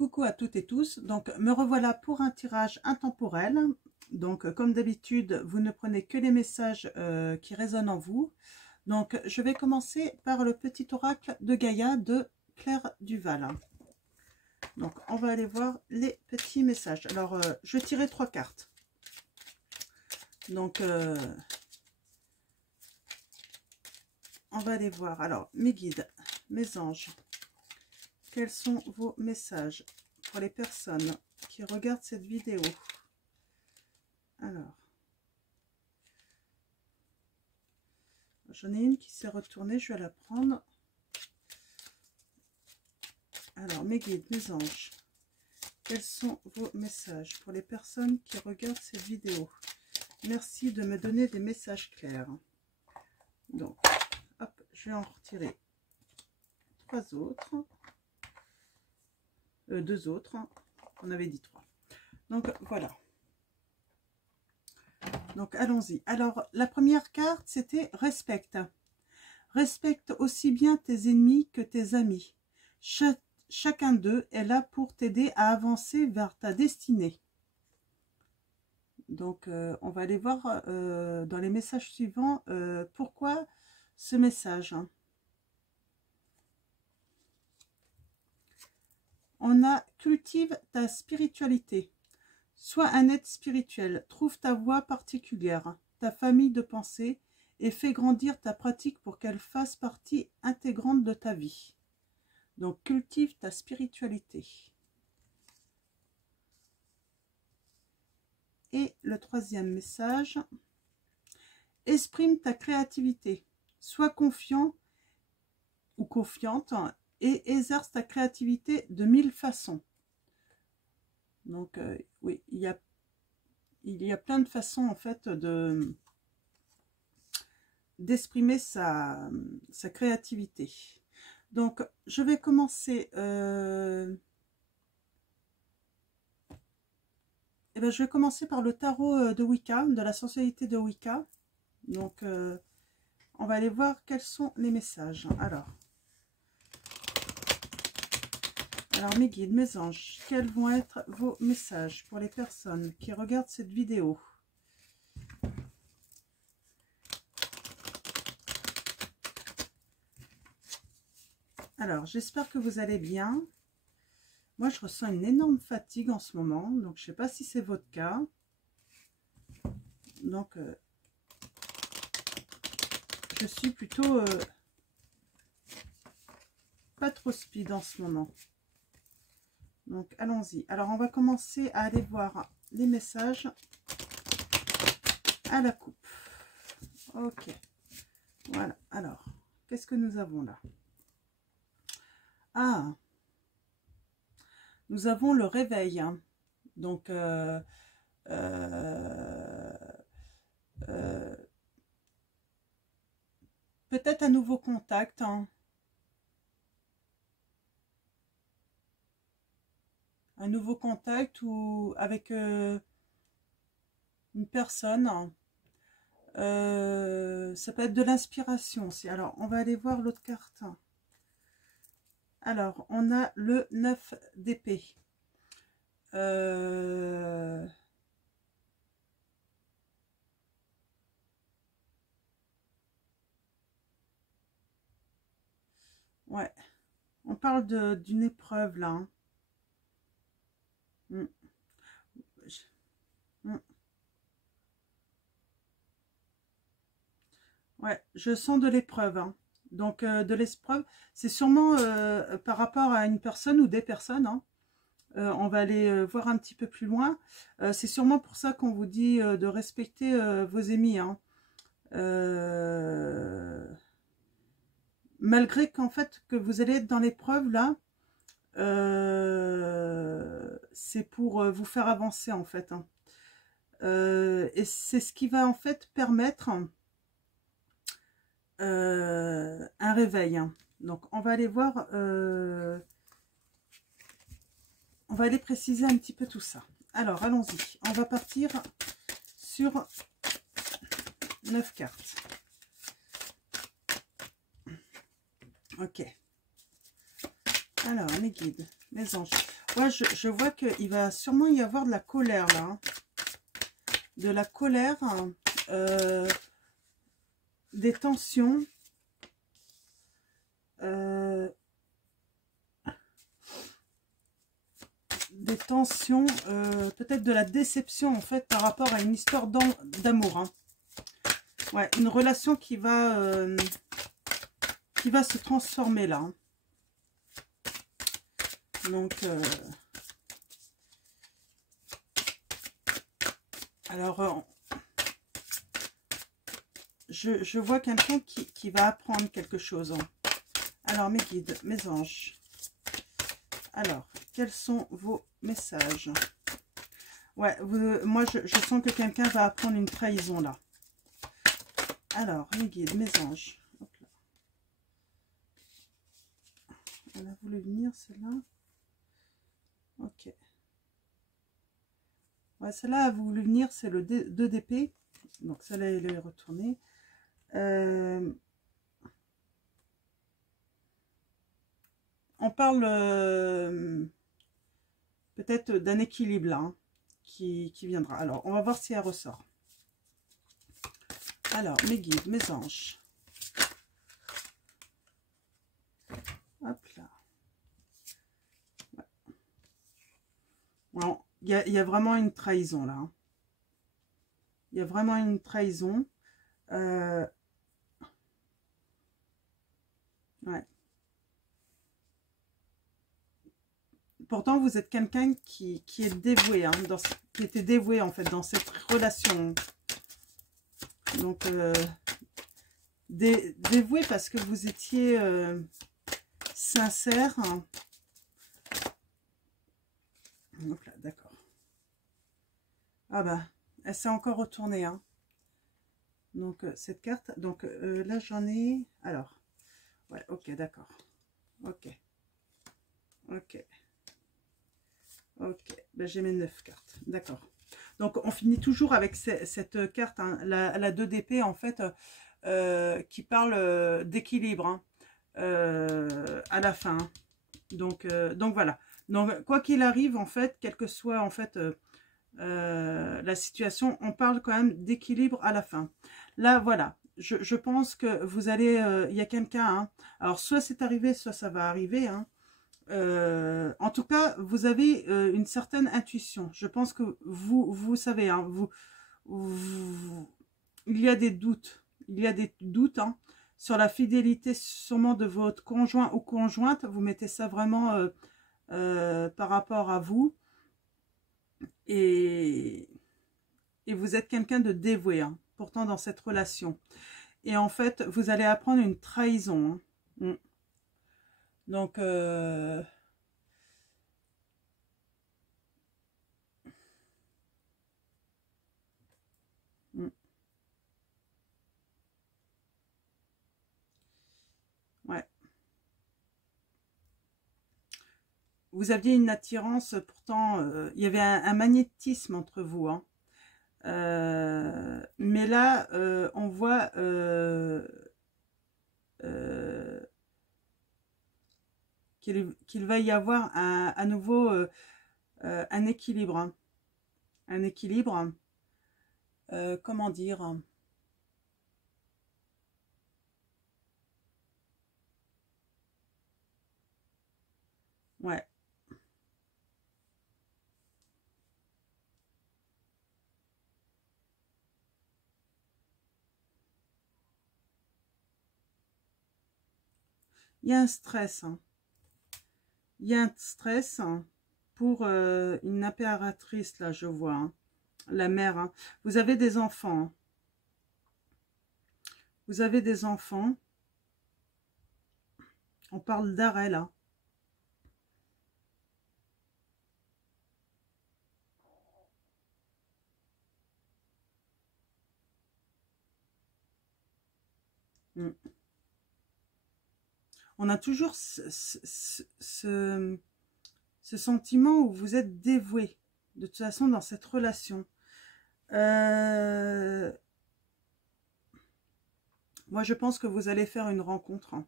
Coucou à toutes et tous, donc me revoilà pour un tirage intemporel. Donc comme d'habitude, vous ne prenez que les messages qui résonnent en vous. Donc je vais commencer par le petit oracle de Gaïa de Claire Duval. Donc on va aller voir les petits messages. Alors je tirais 3 cartes. Donc on va aller voir. Alors mes guides, mes anges, quels sont vos messages pour les personnes qui regardent cette vidéo? Alors, j'en ai une qui s'est retournée, je vais la prendre. Alors, mes guides, mes anges, quels sont vos messages pour les personnes qui regardent cette vidéo? Merci de me donner des messages clairs. Donc, hop, je vais en retirer 3 autres. 2 autres, on avait dit 3. Donc voilà. Donc allons-y. Alors la première carte c'était respecte. Respecte aussi bien tes ennemis que tes amis. Chacun d'eux est là pour t'aider à avancer vers ta destinée. Donc on va aller voir dans les messages suivants pourquoi ce message. On a cultive ta spiritualité. Sois un être spirituel, trouve ta voie particulière, ta famille de pensée et fais grandir ta pratique pour qu'elle fasse partie intégrante de ta vie. Donc cultive ta spiritualité. Et le troisième message, exprime ta créativité. Sois confiant ou confiante et exerce ta créativité de 1000 façons. Donc oui, il y a plein de façons en fait d'exprimer sa créativité. Donc je vais commencer je vais commencer par le tarot de Wicca, de la sensualité de Wicca. Donc on va aller voir quels sont les messages. Alors mes guides, mes anges, quels vont être vos messages pour les personnes qui regardent cette vidéo? Alors, j'espère que vous allez bien. Moi, je ressens une énorme fatigue en ce moment, donc je ne sais pas si c'est votre cas. Donc, je suis plutôt pas trop speed en ce moment. Donc, allons-y. Alors, on va commencer à aller voir les messages à la coupe. Ok. Voilà. Alors, qu'est-ce que nous avons là? Ah, nous avons le réveil. Hein. Donc, peut-être un nouveau contact. Hein. Un nouveau contact ou avec une personne. Ça peut être de l'inspiration aussi. Alors, on va aller voir l'autre carte. Alors, on a le 9 d'épée. Ouais, on parle d'une épreuve là. Hein. Ouais, je sens de l'épreuve. Hein. Donc, de l'épreuve, c'est sûrement par rapport à une personne ou des personnes. Hein. On va aller voir un petit peu plus loin. C'est sûrement pour ça qu'on vous dit de respecter vos ennemis. Hein. Malgré qu'en fait, que vous allez être dans l'épreuve là, c'est pour vous faire avancer en fait. Hein. Et c'est ce qui va en fait permettre un réveil. Hein. Donc on va aller voir, on va aller préciser un petit peu tout ça. Alors allons-y, on va partir sur 9 cartes. Ok. Alors, mes guides, mes anges. Ouais, je vois qu'il va sûrement y avoir de la colère là. Hein. De la colère, des tensions. Des tensions, peut-être de la déception en fait par rapport à une histoire d'amour. Hein. Ouais, une relation qui va se transformer là. Hein. Donc, alors, je vois quelqu'un qui va apprendre quelque chose. Hein. Alors, mes guides, mes anges. Alors, quels sont vos messages? Ouais, moi, je sens que quelqu'un va apprendre une trahison, là. Alors, mes guides, mes anges. Hop là. Elle a voulu venir, celle-là. Ok. Ouais, celle-là a voulu venir, c'est le 2 d'épée. Donc, celle-là, elle est retournée. On parle peut-être d'un équilibre là, hein, qui viendra. Alors, on va voir si elle ressort. Alors, mes guides, mes anges. Hop là. Ouais. Bon, il y a vraiment une trahison là. Hein. Il y a vraiment une trahison. Ouais. Pourtant, vous êtes quelqu'un qui est dévoué, hein, qui était dévoué en fait dans cette relation. Donc, dévoué parce que vous étiez sincère. Hein. Donc là, d'accord. Ah bah, elle s'est encore retournée. Hein. Donc, cette carte. Donc, là, j'en ai... Alors, ouais, ok, d'accord. Ok. Ok. Ok. Ben, j'ai mes 9 cartes. D'accord. Donc, on finit toujours avec cette carte, hein, la 2 d'épée, en fait, qui parle d'équilibre hein, à la fin. Hein. Donc, voilà. Donc, quoi qu'il arrive, en fait, quelle que soit, en fait... la situation, on parle quand même d'équilibre à la fin. Là, voilà, je pense que vous allez, il y a quelqu'un, hein, alors soit c'est arrivé, soit ça va arriver, hein. En tout cas, vous avez une certaine intuition. Je pense que vous savez, hein, il y a des doutes, hein, sur la fidélité sûrement de votre conjoint ou conjointe. Vous mettez ça vraiment par rapport à vous. Et vous êtes quelqu'un de dévoué, hein, pourtant dans cette relation. Et en fait, vous allez apprendre une trahison. Hein. Donc, ouais. Vous aviez une attirance, pourtant, il y avait un magnétisme entre vous. Hein. Mais là, on voit qu'il va y avoir à nouveau un équilibre. Hein. Un équilibre, comment dire? Ouais. Il y a un stress. Hein. Il y a un stress pour une impératrice, là, je vois. Hein. La mère. Hein. Vous avez des enfants. Hein. Vous avez des enfants. On parle d'arrêt, là. Mm. On a toujours ce sentiment où vous êtes dévoué, de toute façon, dans cette relation. Moi, je pense que vous allez faire une rencontre. Hein.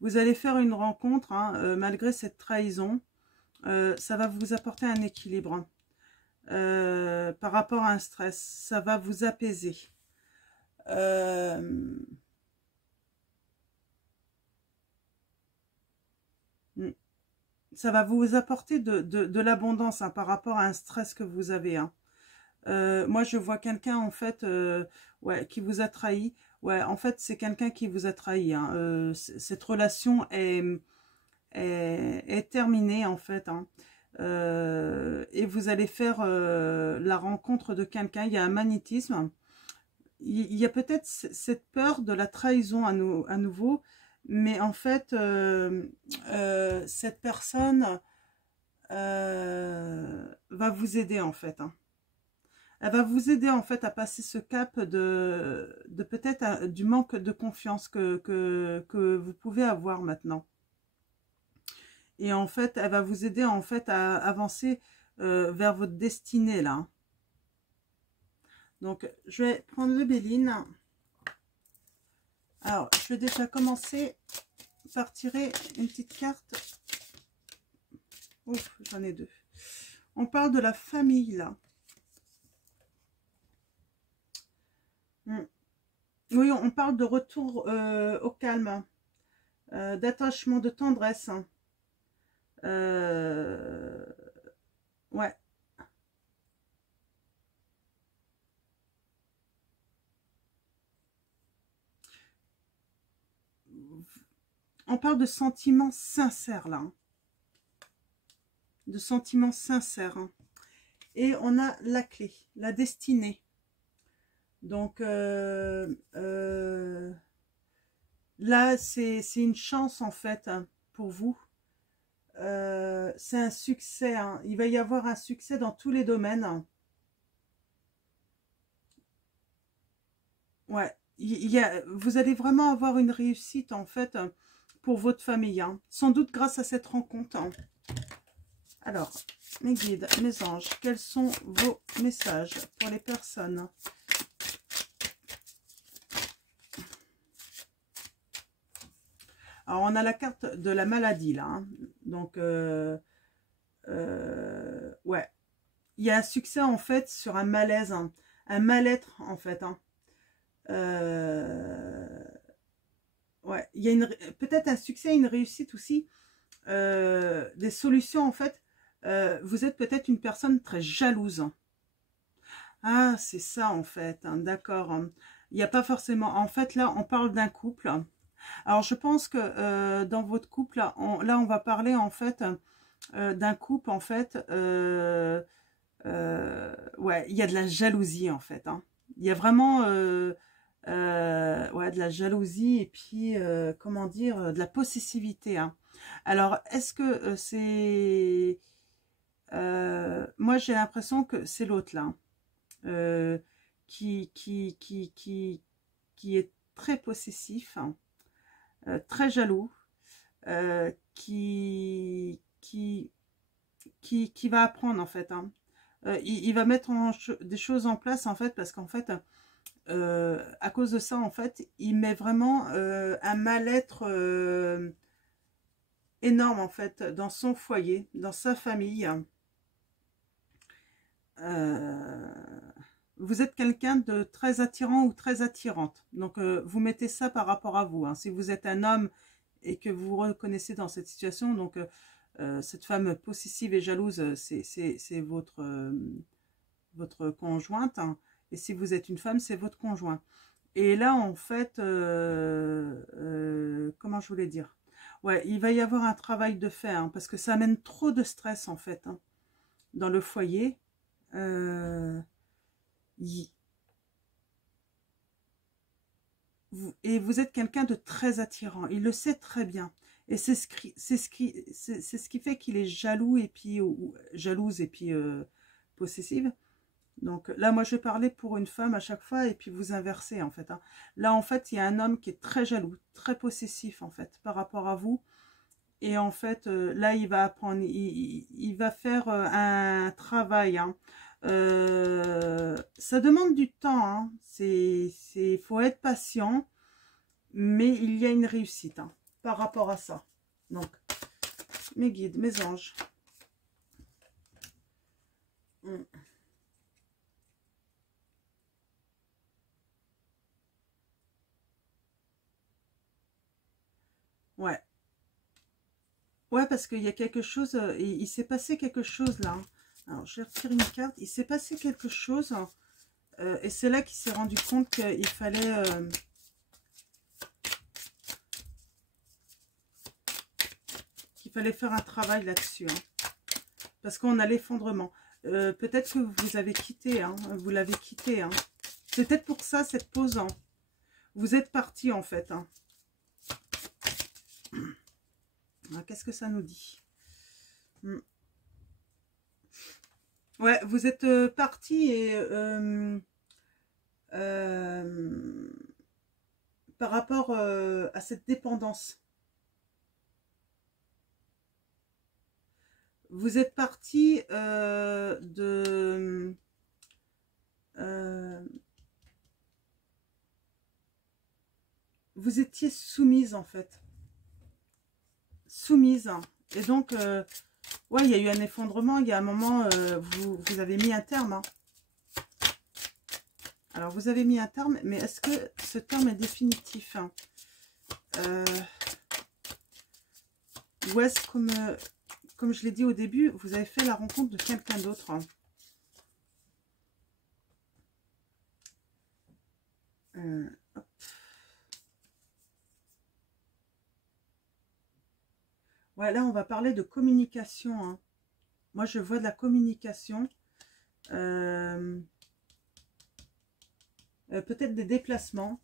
Vous allez faire une rencontre, hein, malgré cette trahison. Ça va vous apporter un équilibre par rapport à un stress. Ça va vous apaiser. Ça va vous apporter de l'abondance, hein, par rapport à un stress que vous avez. Hein. Moi, je vois quelqu'un, en fait, ouais, qui vous a trahi. Ouais, en fait, c'est quelqu'un qui vous a trahi. Hein. Cette relation est terminée, en fait. Hein. Et vous allez faire la rencontre de quelqu'un. Il y a un magnétisme. Il y a peut-être cette peur de la trahison à nouveau. Mais en fait, cette personne va vous aider, en fait. Hein. Elle va vous aider, en fait, à passer ce cap de peut-être du manque de confiance que vous pouvez avoir maintenant. Et en fait, elle va vous aider, en fait, à avancer vers votre destinée, là. Donc, je vais prendre le Béline. Alors, je vais déjà commencer par tirer une petite carte. Ouf, j'en ai deux. On parle de la famille, là. Oui, on parle de retour au calme, d'attachement, de tendresse. Hein. Ouais. On parle de sentiments sincères, là. Hein. De sentiments sincères. Hein. Et on a la clé, la destinée. Donc, là, c'est une chance, en fait, hein, pour vous. C'est un succès. Hein. Il va y avoir un succès dans tous les domaines. Hein. Ouais. Vous allez vraiment avoir une réussite, en fait, pour votre famille. Hein. Sans doute grâce à cette rencontre. Hein. Alors, mes guides, mes anges, quels sont vos messages pour les personnes ? Alors, on a la carte de la maladie, là. Hein. Donc, ouais. Il y a un succès, en fait, sur un malaise, hein, un mal-être, en fait. Hein. Ouais. Il y a peut-être un succès, une réussite aussi. Des solutions, en fait. Vous êtes peut-être une personne très jalouse. Hein. Ah, c'est ça, en fait. Hein, d'accord. Hein. Il n'y a pas forcément... En fait, là, on parle d'un couple. Alors, je pense que dans votre couple, là, on va parler, en fait, d'un couple, en fait, ouais, il y a de la jalousie, en fait. Hein. Il y a vraiment ouais, de la jalousie et puis, comment dire, de la possessivité. Hein. Alors, est-ce que c'est... moi, j'ai l'impression que c'est l'autre, là, qui est très possessif, hein, très jaloux, qui va apprendre, en fait. Hein. Il va mettre des choses en place, en fait, parce qu'en fait, à cause de ça, en fait, il met vraiment un mal-être énorme, en fait, dans son foyer, dans sa famille. Vous êtes quelqu'un de très attirant ou très attirante. Donc, vous mettez ça par rapport à vous. Hein. Si vous êtes un homme et que vous vous reconnaissez dans cette situation, donc cette femme possessive et jalouse, c'est votre conjointe. Hein. Et si vous êtes une femme, c'est votre conjoint. Et là, en fait, comment je voulais dire? Ouais, il va y avoir un travail de fait, hein, parce que ça amène trop de stress, en fait, hein, dans le foyer. Et vous êtes quelqu'un de très attirant. Il le sait très bien. Et c'est ce qui fait qu'il est jaloux et puis ou jalouse et puis possessive. Donc là, moi, je vais parler pour une femme à chaque fois et puis vous inversez, en fait. Hein. Là, en fait, il y a un homme qui est très jaloux, très possessif, en fait, par rapport à vous. Et en fait, là, il va apprendre, il va faire un travail. Hein. Ça demande du temps. Hein. Faut être patient, mais il y a une réussite. Hein. par rapport à ça. Donc, mes guides, mes anges. Ouais. Ouais, parce qu'il y a quelque chose, il s'est passé quelque chose là. Alors, je vais retirer une carte. Il s'est passé quelque chose. Et c'est là qu'il s'est rendu compte qu'il fallait... faire un travail là-dessus. Hein, parce qu'on a l'effondrement. Peut-être que vous avez quitté. Hein, vous l'avez quitté. Hein. C'est peut-être pour ça, cette pause. Hein. Vous êtes parti en fait. Hein. Qu'est-ce que ça nous dit? Ouais, vous êtes parti et par rapport à cette dépendance. Vous êtes parti de... vous étiez soumise en fait. Soumise. Et donc, ouais, il y a eu un effondrement. Il y a un moment, vous avez mis un terme. Hein. Alors, vous avez mis un terme, mais est-ce que ce terme est définitif? Hein? Ou est-ce comme je l'ai dit au début, vous avez fait la rencontre de quelqu'un d'autre? Hein? Ouais, là, on va parler de communication. Hein. Moi, je vois de la communication. Peut-être des déplacements.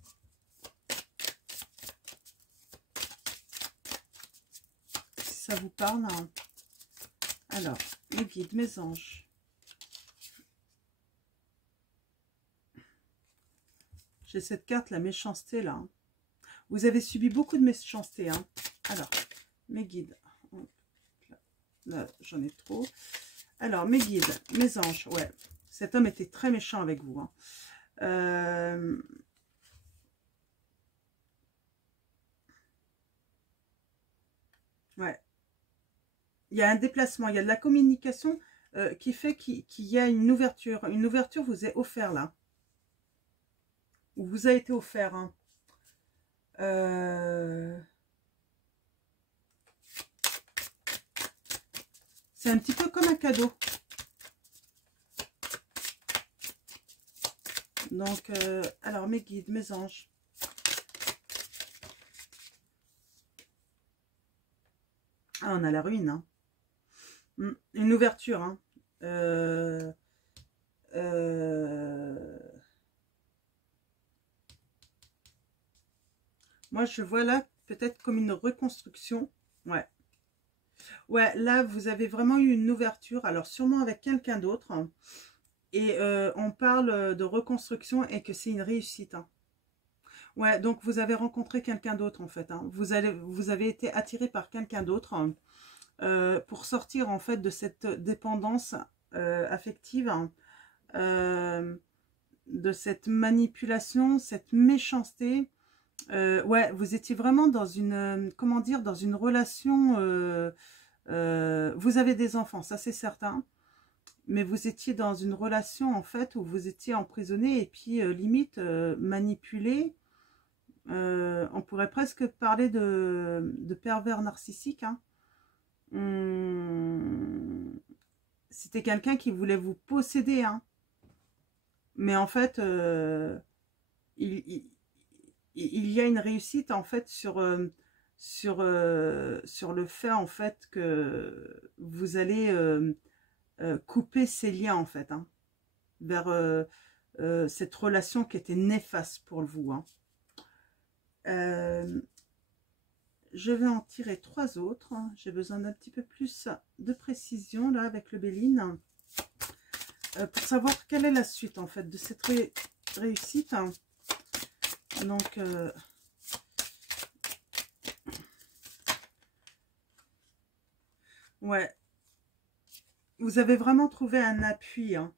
Si ça vous parle. Hein. Alors, mes guides, mes anges. J'ai cette carte, la méchanceté, là. Hein. Vous avez subi beaucoup de méchanceté. Hein. Alors, mes guides. Là, j'en ai trop. Alors, mes guides, mes anges. Ouais, cet homme était très méchant avec vous. Hein. Ouais. Il y a un déplacement, il y a de la communication qui fait qu'il y a une ouverture. Une ouverture vous est offerte là. Ou vous a été offert. Hein. C'est un petit peu comme un cadeau. Donc, alors mes guides, mes anges. Ah, on a la ruine. Hein. Une ouverture. Hein. Moi, je vois là peut-être comme une reconstruction. Ouais. Ouais, là, vous avez vraiment eu une ouverture. Alors, sûrement avec quelqu'un d'autre. Hein. Et on parle de reconstruction et que c'est une réussite. Hein. Ouais, donc vous avez rencontré quelqu'un d'autre en fait. Hein. Vous avez été attiré par quelqu'un d'autre pour sortir en fait de cette dépendance affective, hein, de cette manipulation, cette méchanceté. Ouais, vous étiez vraiment dans une, comment dire, dans une relation. Vous avez des enfants, ça c'est certain. Mais vous étiez dans une relation en fait où vous étiez emprisonné et puis limite manipulé. On pourrait presque parler de pervers narcissique. Hein. C'était quelqu'un qui voulait vous posséder. Hein. Mais en fait, il y a une réussite en fait sur le fait en fait que vous allez couper ces liens en fait. Hein, vers cette relation qui était néfaste pour vous. Hein. Je vais en tirer 3 autres. J'ai besoin d'un petit peu plus de précision là avec le Béline pour savoir quelle est la suite en fait de cette réussite. Donc ouais, vous avez vraiment trouvé un appui. Hein.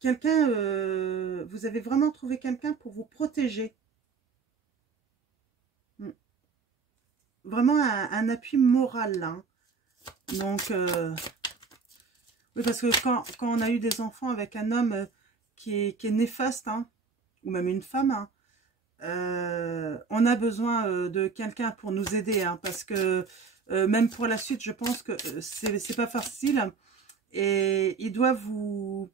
quelqu'un, vous avez vraiment trouvé quelqu'un pour vous protéger. Vraiment un appui moral là, hein. Donc, oui, parce que quand on a eu des enfants avec un homme qui est néfaste, hein, ou même une femme, hein, on a besoin de quelqu'un pour nous aider, hein, parce que même pour la suite, je pense que c'est pas facile et il doit vous,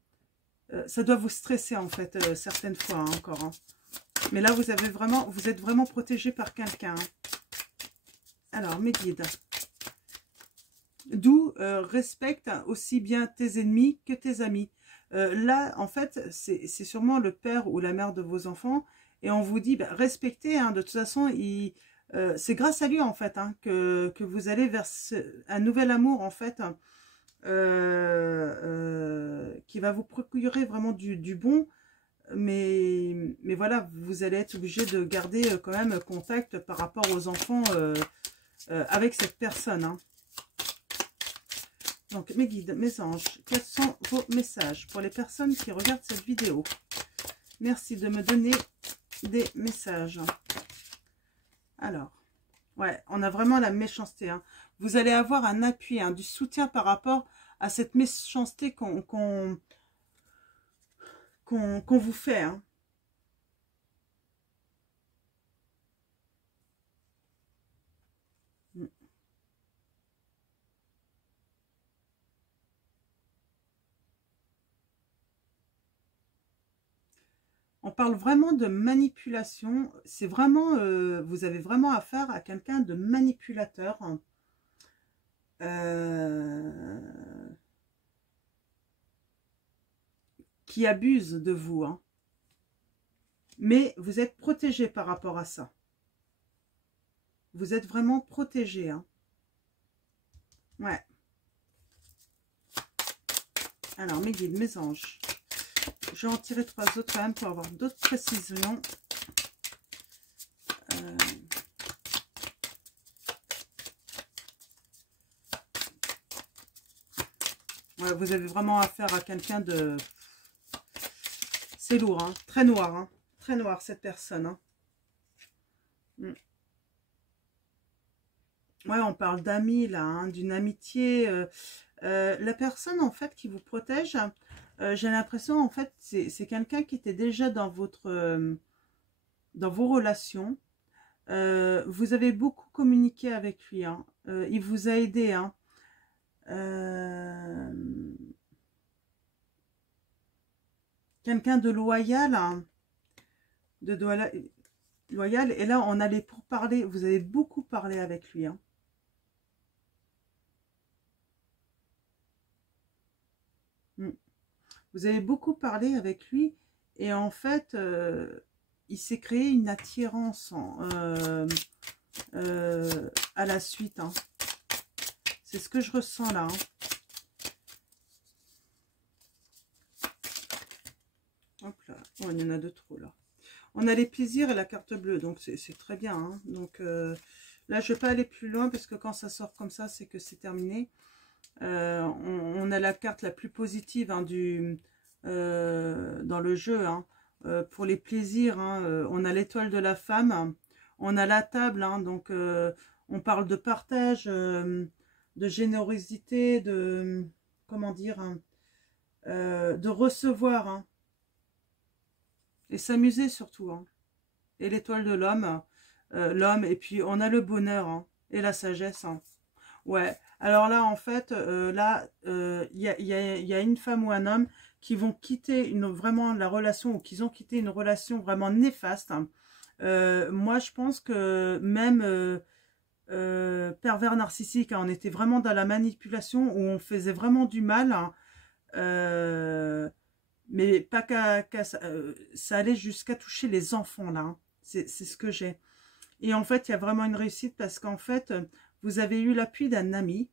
ça doit vous stresser en fait certaines fois, hein, encore. Hein. Mais là, vous êtes vraiment protégé par quelqu'un. Hein. Alors, mes guides. D'où respecte aussi bien tes ennemis que tes amis. Là, en fait, c'est sûrement le père ou la mère de vos enfants. Et on vous dit, bah, respectez, hein, de toute façon, c'est grâce à lui, en fait, hein, que vous allez vers un nouvel amour, en fait, qui va vous procurer vraiment du bon. Mais voilà, vous allez être obligé de garder quand même contact par rapport aux enfants avec cette personne, hein. Donc, mes guides, mes anges, quels sont vos messages pour les personnes qui regardent cette vidéo? Merci de me donner des messages. Alors, ouais, on a vraiment la méchanceté. Hein. Vous allez avoir un appui, hein, du soutien par rapport à cette méchanceté qu'on vous fait. Hein. On parle vraiment de manipulation. C'est vraiment, vous avez vraiment affaire à quelqu'un de manipulateur. Hein. Qui abuse de vous. Hein. Mais vous êtes protégé par rapport à ça. Vous êtes vraiment protégé. Hein. Ouais. Alors, mes guides, mes anges. Je vais en tirer 3 autres quand même pour avoir d'autres précisions. Ouais, vous avez vraiment affaire à quelqu'un de... C'est lourd, hein, très noir. Hein, très noir, cette personne. Hein. Ouais, on parle d'amis, là, hein, d'une amitié. La personne, en fait, qui vous protège, j'ai l'impression, en fait, c'est quelqu'un qui était déjà dans dans vos relations. Vous avez beaucoup communiqué avec lui. Hein. Il vous a aidé. Hein. Quelqu'un de loyal. Hein, loyal. Et là, on allait pour parler. Vous avez beaucoup parlé avec lui. Hein. Vous avez beaucoup parlé avec lui. Et en fait, il s'est créé une attirance à la suite. Hein. C'est ce que je ressens là. Hein. Hop là. Oh, il y en a de trop là. On a les plaisirs et la carte bleue, donc c'est très bien. Hein. Donc là, je ne vais pas aller plus loin parce que quand ça sort comme ça, c'est que c'est terminé. On a la carte la plus positive hein, dans le jeu. Hein. Pour les plaisirs, hein, on a l'étoile de la femme. On a la table, hein, donc on parle de partage, de générosité, de... Comment dire hein, de recevoir. Hein. Et s'amuser surtout. Hein. Et l'étoile de l'homme. L'homme, et puis on a le bonheur. Hein, et la sagesse. Hein. Ouais. Alors là, en fait, y a une femme ou un homme qui vont quitter vraiment la relation, ou qu'ils ont quitté une relation vraiment néfaste. Hein. Moi, je pense que même pervers narcissique, hein, on était vraiment dans la manipulation, où on faisait vraiment du mal. Hein. Mais pas ça allait jusqu'à toucher les enfants, là. Hein. C'est ce que j'ai. Et en fait, il y a vraiment une réussite parce qu'en fait, vous avez eu l'appui d'un ami,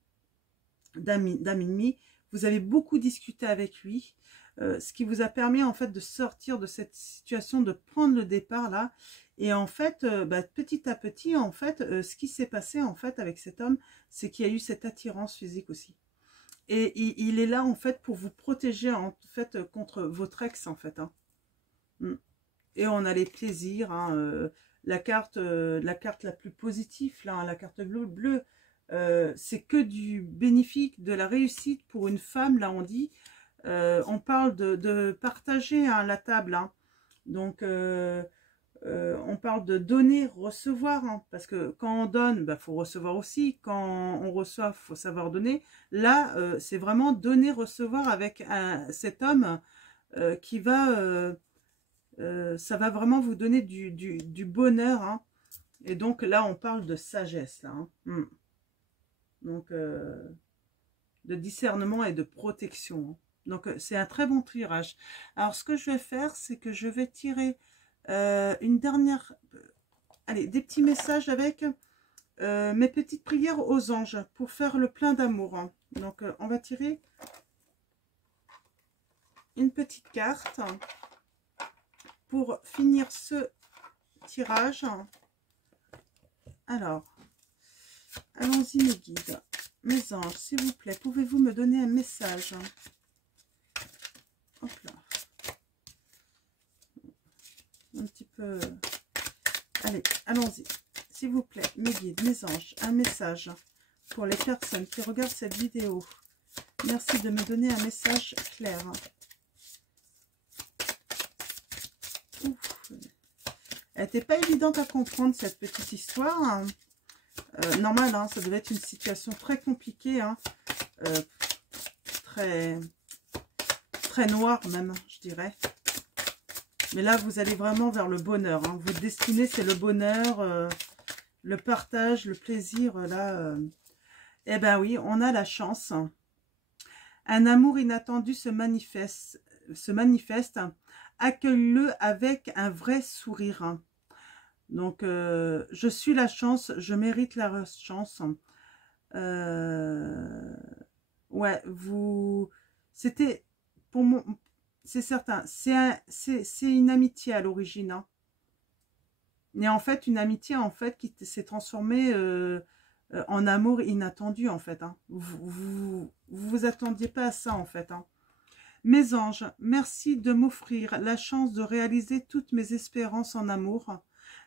vous avez beaucoup discuté avec lui, ce qui vous a permis en fait de sortir de cette situation, de prendre le départ là. Et en fait, petit à petit, en fait, ce qui s'est passé en fait avec cet homme, c'est qu'il y a eu cette attirance physique aussi. Et il est là, en fait, pour vous protéger, en fait, contre votre ex, en fait. Hein. Et on a les plaisirs, hein, la carte la plus positive, là, hein, la carte bleue, c'est que du bénéfique, de la réussite pour une femme, là, on dit. On parle de partager, hein, la table, hein. Donc, on parle de donner, recevoir, hein, parce que quand on donne, bah, faut recevoir aussi. Quand on reçoit, faut savoir donner. Là, c'est vraiment donner, recevoir avec cet homme qui va, ça va vraiment vous donner du bonheur. Hein. Et donc là, on parle de sagesse, là. Hein. Donc, de discernement et de protection. Hein. Donc, c'est un très bon tirage. Alors, ce que je vais faire, c'est que je vais tirer une dernière... allez, des petits messages avec mes petites prières aux anges pour faire le plein d'amour. Hein. Donc, on va tirer une petite carte pour finir ce tirage. Alors, allons-y mes guides. Mes anges, s'il vous plaît, pouvez-vous me donner un message? Hop là. Un petit peu... Allez, allons-y. S'il vous plaît, mes guides, mes anges, un message pour les personnes qui regardent cette vidéo. Merci de me donner un message clair. Ouf. Elle n'était pas évidente à comprendre, cette petite histoire. Hein. Normal, hein, ça devait être une situation très compliquée. Hein. Très noire même, je dirais. Mais là, vous allez vraiment vers le bonheur. Hein. Votre destinée, c'est le bonheur, le partage, le plaisir. Là, eh ben oui, on a la chance. Un amour inattendu se manifeste. Accueille-le avec un vrai sourire. Donc, je suis la chance, je mérite la chance. Ouais, vous... C'était... Pour mon... C'est certain, c'est une amitié à l'origine. Hein. Mais en fait, une amitié en fait qui s'est transformée en amour inattendu en fait. Hein. Vous attendiez pas à ça en fait. Hein. Mes anges, merci de m'offrir la chance de réaliser toutes mes espérances en amour.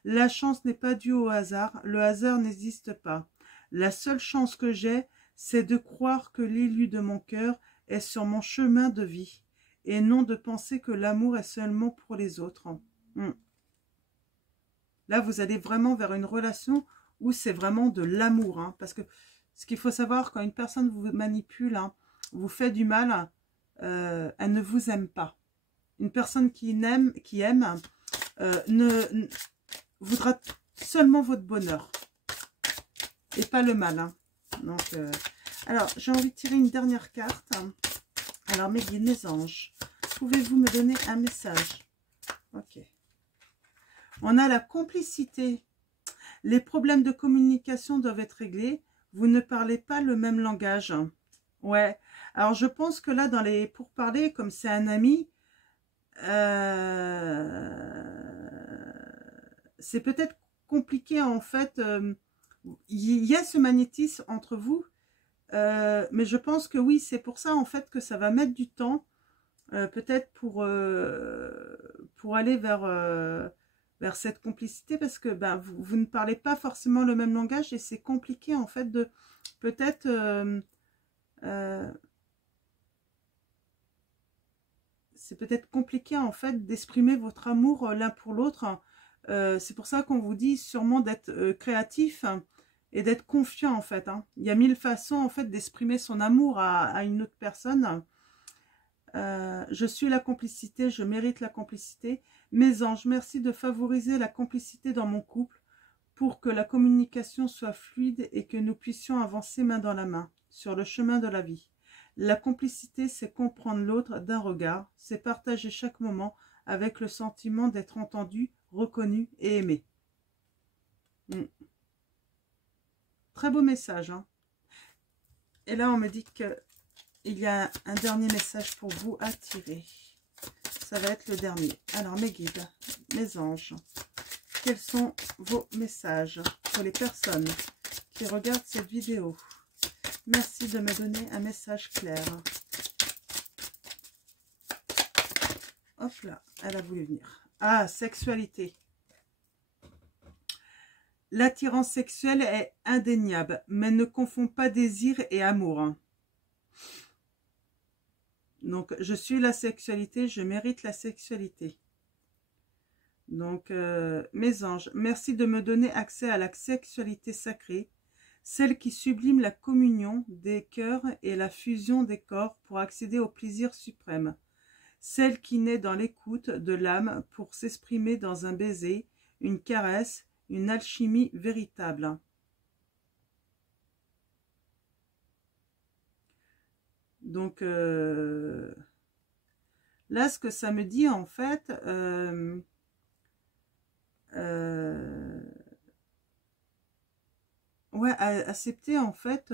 La chance n'est pas due au hasard, le hasard n'existe pas. La seule chance que j'ai, c'est de croire que l'élu de mon cœur est sur mon chemin de vie. Et non de penser que l'amour est seulement pour les autres. Là, vous allez vraiment vers une relation où c'est vraiment de l'amour. Hein, parce que ce qu'il faut savoir, quand une personne vous manipule, hein, vous fait du mal, elle ne vous aime pas. Une personne qui aime voudra seulement votre bonheur. Et pas le mal. Hein. Donc, alors, j'ai envie de tirer une dernière carte. Alors, mes guides, mes anges, pouvez-vous me donner un message? Ok. On a la complicité. Les problèmes de communication doivent être réglés. Vous ne parlez pas le même langage. Ouais. Alors, je pense que là, dans les pourparlers, comme c'est un ami, c'est peut-être compliqué, en fait. Il y a ce magnétisme entre vous. Mais je pense que oui, c'est pour ça en fait que ça va mettre du temps, peut-être pour aller vers cette complicité, parce que ben, vous ne parlez pas forcément le même langage et c'est compliqué en fait de peut-être c'est peut-être compliqué en fait d'exprimer votre amour l'un pour l'autre. C'est pour ça qu'on vous dit sûrement d'être créatif. Et d'être confiant en fait. Hein. Il y a 1000 façons en fait d'exprimer son amour à une autre personne. Je suis la complicité, je mérite la complicité. Mes anges, merci de favoriser la complicité dans mon couple pour que la communication soit fluide et que nous puissions avancer main dans la main sur le chemin de la vie. La complicité, c'est comprendre l'autre d'un regard, c'est partager chaque moment avec le sentiment d'être entendu, reconnu et aimé. Très beau message. Hein. Et là, on me dit qu'il y a un dernier message pour vous à tirer. Ça va être le dernier. Alors, mes guides, mes anges, quels sont vos messages pour les personnes qui regardent cette vidéo? Merci de me donner un message clair. Hop là, elle a voulu venir. Ah, sexualité. L'attirance sexuelle est indéniable, mais ne confond pas désir et amour. Donc, je suis la sexualité, je mérite la sexualité. Donc, mes anges, merci de me donner accès à la sexualité sacrée, celle qui sublime la communion des cœurs et la fusion des corps pour accéder au plaisir suprême, celle qui naît dans l'écoute de l'âme pour s'exprimer dans un baiser, une caresse, une alchimie véritable. Donc, là, ce que ça me dit, en fait, ouais, accepter, en fait,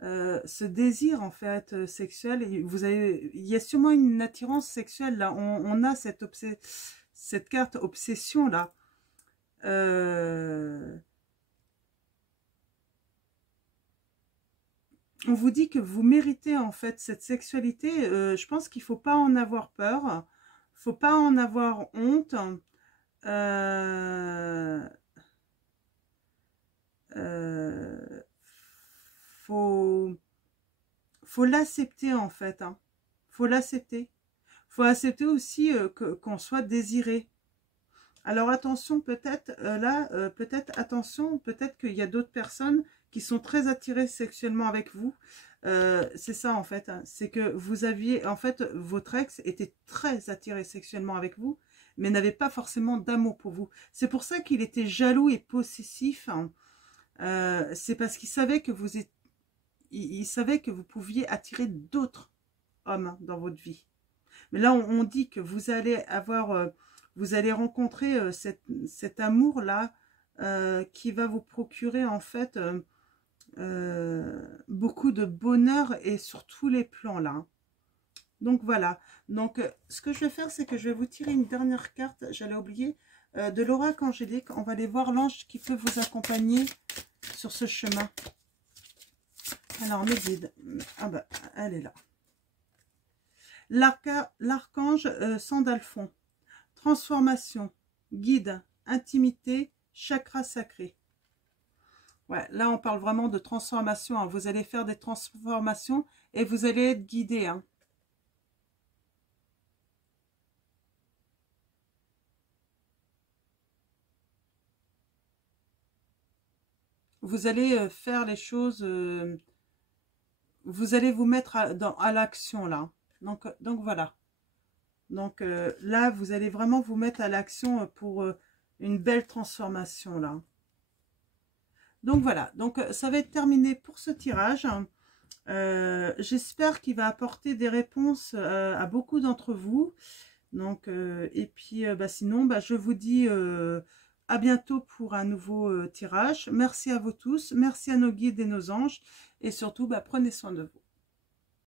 ce désir, en fait, sexuel. Il y a sûrement une attirance sexuelle, là. On a cette carte obsession, là. On vous dit que vous méritez en fait cette sexualité. Je pense qu'il ne faut pas en avoir peur. Il ne faut pas en avoir honte. Faut l'accepter en fait. Faut l'accepter. Faut accepter aussi qu'on soit désiré. Alors attention, peut-être peut-être attention, peut-être qu'il y a d'autres personnes qui sont très attirées sexuellement avec vous. C'est ça en fait, c'est que vous aviez, en fait, votre ex était très attiré sexuellement avec vous, mais n'avait pas forcément d'amour pour vous. C'est pour ça qu'il était jaloux et possessif. C'est parce qu'il savait que il savait que vous pouviez attirer d'autres hommes dans votre vie. Mais là, on dit que vous allez avoir... vous allez rencontrer cet amour-là qui va vous procurer en fait beaucoup de bonheur et sur tous les plans là. Donc voilà. Donc ce que je vais faire, c'est que je vais vous tirer une dernière carte, j'allais oublier, de l'oracle angélique. On va aller voir l'ange qui peut vous accompagner sur ce chemin. Alors mes guides, ah bah elle est là. L'archange Sandalphon. Transformation, guide, intimité, chakra sacré. Ouais, là on parle vraiment de transformation. Hein. Vous allez faire des transformations et vous allez être guidé. Hein. Vous allez faire les choses. Vous allez vous mettre à l'action là. Donc voilà. Donc là, vous allez vraiment vous mettre à l'action pour une belle transformation là. Donc voilà, donc ça va être terminé pour ce tirage. J'espère qu'il va apporter des réponses à beaucoup d'entre vous. Donc, et puis sinon, je vous dis à bientôt pour un nouveau tirage. Merci à vous tous, merci à nos guides et nos anges. Et surtout, prenez soin de vous.